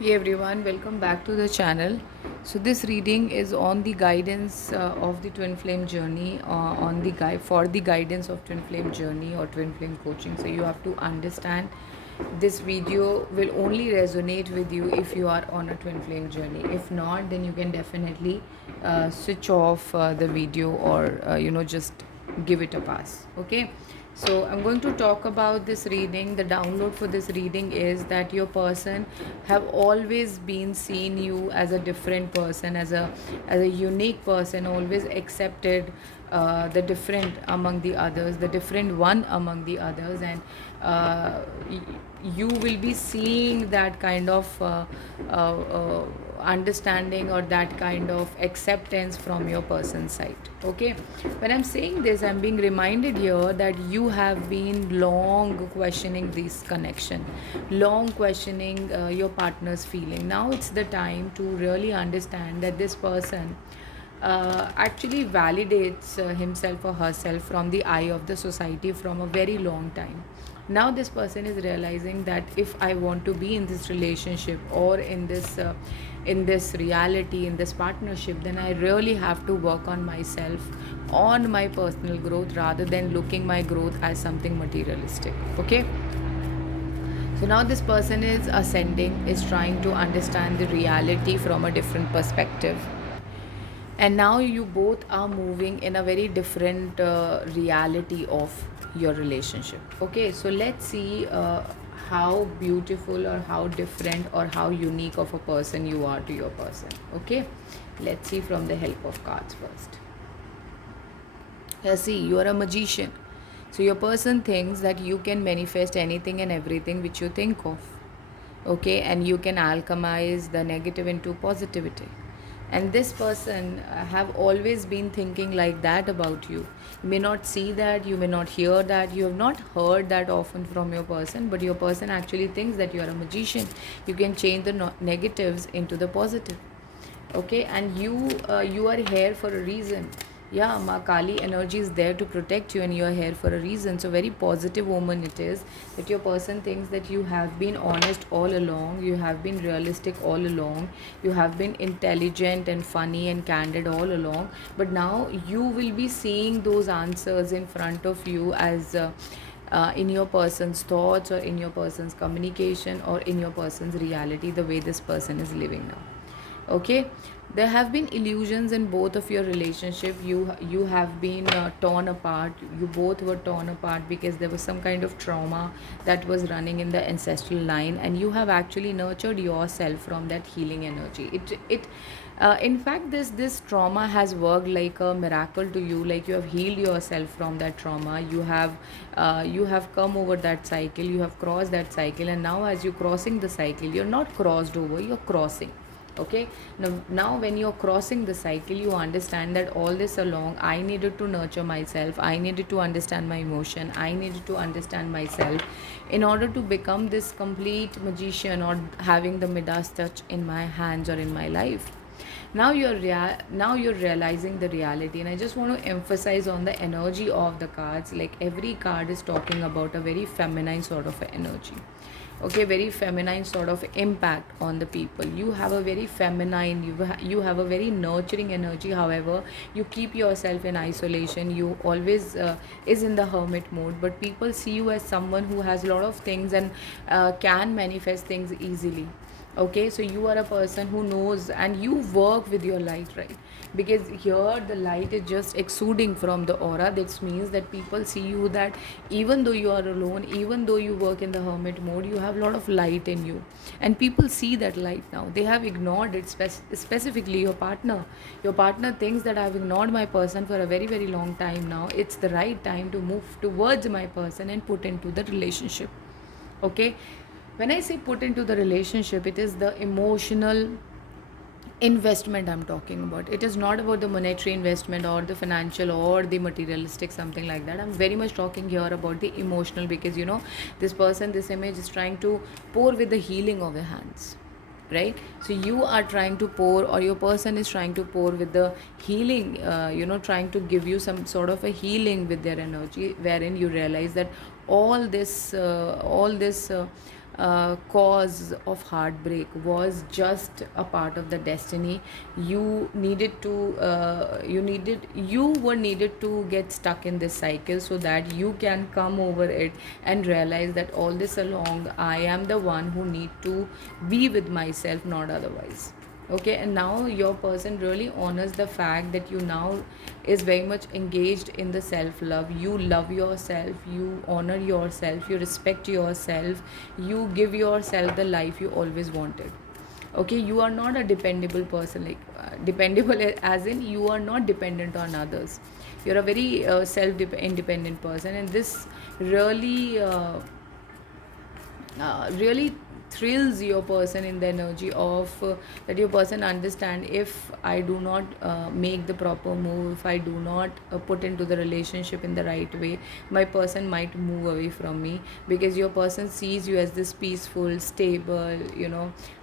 Hey everyone, welcome back to the channel. So this reading is on the guidance of the twin flame journey, on the guide for the guidance of twin flame journey or twin flame coaching. So you have to understand this video will only resonate with you if you are on a twin flame journey. If not, then you can definitely switch off the video or just give it a pass. Okay. So I'm going to talk about this reading. The download for this reading is that your person have always been seen you as a different person, as a unique person, always accepted the different among the others, the different one among the others, and you will be seeing that kind of understanding or that kind of acceptance from your person's side. Okay, when I'm saying this, I'm being reminded here that you have been long questioning this connection, long questioning your partner's feeling. Now it's the time to really understand that this person actually validates himself or herself from the eye of the society from a very long time. Now this person is realizing that if I want to be in this relationship or in this reality, in this partnership, then I really have to work on myself, on my personal growth, rather than looking my growth as something materialistic. Okay, so now this person is ascending, is trying to understand the reality from a different perspective, and now you both are moving in a very different reality of your relationship. Okay, so let's see how beautiful or how different or how unique of a person you are to your person. Okay, let's see from the help of cards first. Yeah, see, you are a magician. So your person thinks that you can manifest anything and everything which you think of. Okay, and you can alchemize the negative into positivity. And this person have always been thinking like that about you. You may not see that, you may not hear that, you have not heard that often from your person, but your person actually thinks that you are a magician. You can change the negatives into the positive. Okay, and you are here for a reason. Yeah, Ma Kali energy is there to protect you, and you are here for a reason. So very positive woman it is that your person thinks that you have been honest all along, you have been realistic all along, you have been intelligent and funny and candid all along, but now you will be seeing those answers in front of you as in your person's thoughts or in your person's communication or in your person's reality, the way this person is living now. Okay, there have been illusions in both of your relationship. You have been torn apart. You both were torn apart because there was some kind of trauma that was running in the ancestral line, and you have actually nurtured yourself from that healing energy. It in fact, this trauma has worked like a miracle to you. Like you have healed yourself from that trauma. You have come over that cycle. You have crossed that cycle, and now as you're crossing the cycle, you're not crossed over. You're crossing. Okay, now when you're crossing the cycle, you understand that all this along I needed to nurture myself, I needed to understand my emotion, I needed to understand myself in order to become this complete magician or having the Midas touch in my hands or in my life. Now now you're realizing the reality, and I just want to emphasize on the energy of the cards. Like every card is talking about a very feminine sort of energy. Okay, very feminine sort of impact on the people. You have a very feminine, you have a very nurturing energy. However, you keep yourself in isolation. You always is in the hermit mode, but people see you as someone who has a lot of things and can manifest things easily. Okay, so you are a person who knows and you work with your light, right? Because here the light is just exuding from the aura. That means that people see you, that even though you are alone, even though you work in the hermit mode, you have a lot of light in you, and people see that light. Now they have ignored it, specifically your partner thinks that I've ignored my person for a very very long time. Now it's the right time to move towards my person and put into the relationship. Okay, when I say put into the relationship, it is the emotional investment I'm talking about. It is not about the monetary investment or the financial or the materialistic, something like that. I'm very much talking here about the emotional, because this person, this image is trying to pour with the healing of the hands, right? So you are trying to pour, or your person is trying to pour with the healing, trying to give you some sort of a healing with their energy, wherein you realize that all this cause of heartbreak was just a part of the destiny. You were needed to get stuck in this cycle so that you can come over it and realize that all this along I am the one who need to be with myself, not otherwise. Okay, and now your person really honors the fact that you now is very much engaged in the self love. You love yourself, you honor yourself, you respect yourself, you give yourself the life you always wanted. Okay, you are not a dependable person, like dependable as in you are not dependent on others. You're a very self independent person, and this really really thrills your person in the energy of that your person understand, if I do not make the proper move, if I do not put into the relationship in the right way, my person might move away from me, because your person sees you as this peaceful, stable,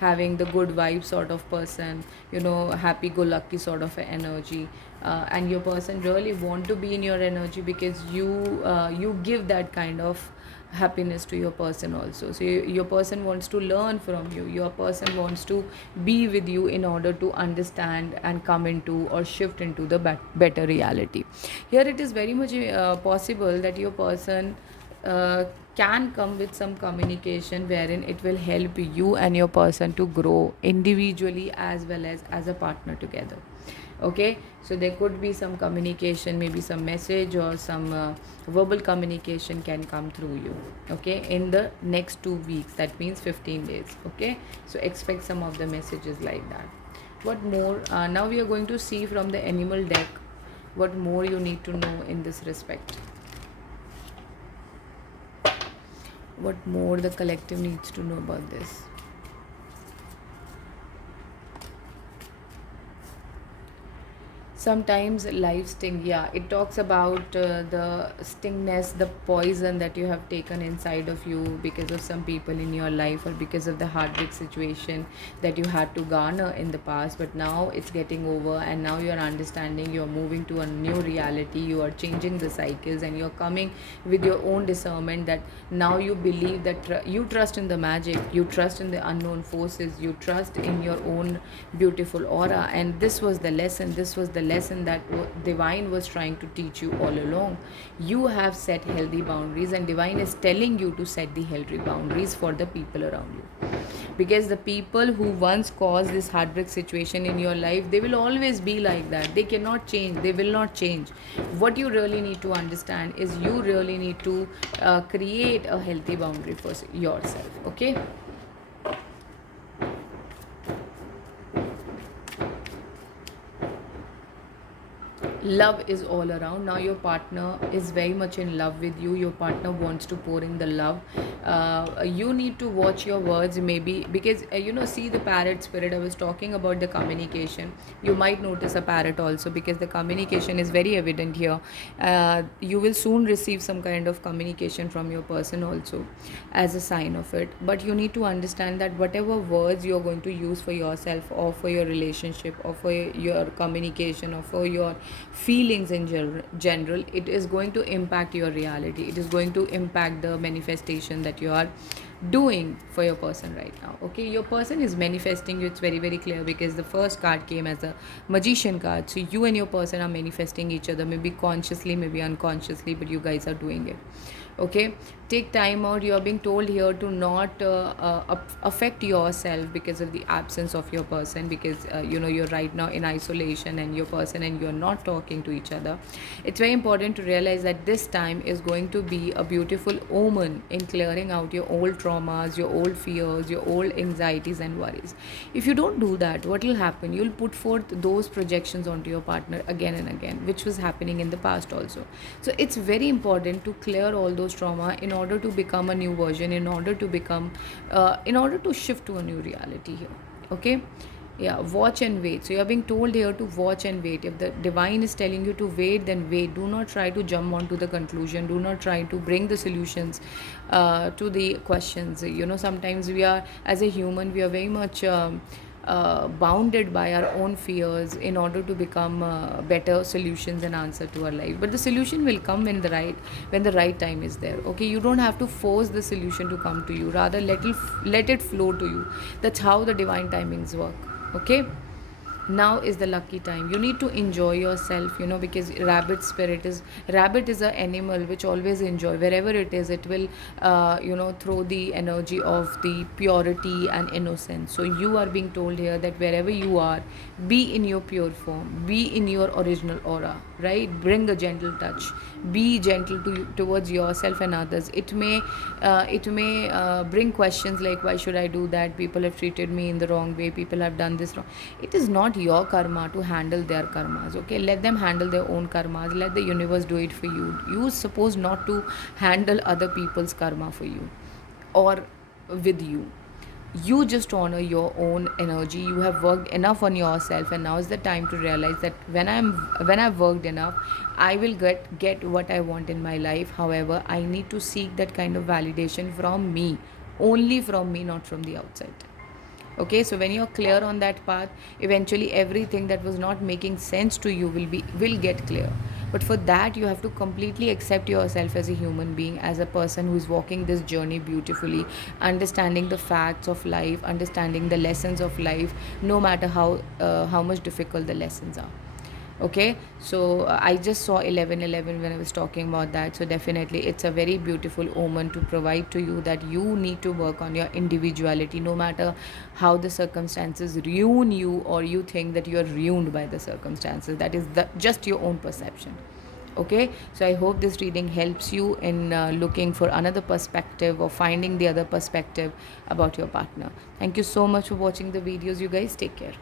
having the good vibe sort of person, happy go lucky sort of energy. And your person really want to be in your energy because you give that kind of happiness to your person also. So your person wants to learn from you, your person wants to be with you in order to understand and come into or shift into the better reality. Here it is very much possible that your person uh, can come with some communication wherein it will help you and your person to grow individually as a partner together. Okay, so there could be some communication, maybe some message or some verbal communication can come through you, okay, in the next 2 weeks, that means 15 days. Okay, so expect some of the messages like that. What more, now we are going to see from the animal deck what more you need to know in this respect, what more the collective needs to know about this. Sometimes life sting, yeah, it talks about the stingness, the poison that you have taken inside of you because of some people in your life, or because of the heartbreak situation that you had to garner in the past, but now it's getting over, and now you're understanding, you're moving to a new reality, you are changing the cycles, and you're coming with your own discernment, that now you believe that you trust in the magic, you trust in the unknown forces, you trust in your own beautiful aura. And this was the lesson that divine was trying to teach you all along. You have set healthy boundaries, and divine is telling you to set the healthy boundaries for the people around you, because the people who once caused this heartbreak situation in your life, they will always be like that. They cannot change, they will not change. What you really need to understand is you really need to create a healthy boundary for yourself. Okay, love is all around. Now your partner is very much in love with you, your partner wants to pour in the love. You need to watch your words, maybe, because see the parrot spirit, I was talking about the communication. You might notice a parrot also, because the communication is very evident here. You will soon receive some kind of communication from your person also, as a sign of it. But you need to understand that whatever words you're going to use for yourself, or for your relationship, or for your communication, or for your feelings in general, it is going to impact your reality, it is going to impact the manifestation that you are doing for your person right now. Okay, your person is manifesting you, it's very very clear, because the first card came as a magician card. So you and your person are manifesting each other, maybe consciously, maybe unconsciously, but you guys are doing it. Okay, take time out. You are being told here to not affect yourself because of the absence of your person, because you're right now in isolation, and your person and you're not talking to each other. It's very important to realize that this time is going to be a beautiful omen in clearing out your old traumas, your old fears, your old anxieties and worries. If you don't do that, what will happen, you'll put forth those projections onto your partner again and again, which was happening in the past also. So it's very important to clear all those trauma in order to become a new version, in order to shift to a new reality here. Okay, yeah, watch and wait. So you're being told here to watch and wait. If the divine is telling you to wait, then wait. Do not try to jump onto the conclusion, do not try to bring the solutions to the questions. Sometimes we are, as a human, we are very much bounded by our own fears in order to become better solutions and answer to our life. But the solution will come when the right time is there. Okay, you don't have to force the solution to come to you, rather let it flow to you. That's how the divine timings work. Okay, now is the lucky time. You need to enjoy yourself, because rabbit is an animal which always enjoy wherever it is. It will throw the energy of the purity and innocence. So you are being told here that wherever you are, be in your pure form, be in your original aura, right? Bring a gentle touch, be gentle towards yourself and others. It may bring questions like, why should I do that? People have treated me in the wrong way, people have done this wrong. It is not your karma to handle their karmas. Okay, let them handle their own karmas, let the universe do it for you. You supposed not to handle other people's karma for you or with you. You just honor your own energy. You have worked enough on yourself, and now is the time to realize that when I've worked enough, I will get what I want in my life. However, I need to seek that kind of validation from me, only from me, not from the outside. Okay, so when you're clear on that path, eventually everything that was not making sense to you will get clear. But for that, you have to completely accept yourself as a human being, as a person who is walking this journey beautifully, understanding the facts of life, understanding the lessons of life, no matter how much difficult the lessons are. Okay, so I just saw 1111 when I was talking about that. So definitely it's a very beautiful omen to provide to you that you need to work on your individuality, no matter how the circumstances ruin you, or you think that you are ruined by the circumstances. That is just your own perception. Okay, so I hope this reading helps you in looking for another perspective or finding the other perspective about your partner. Thank you so much for watching the videos, you guys. Take care.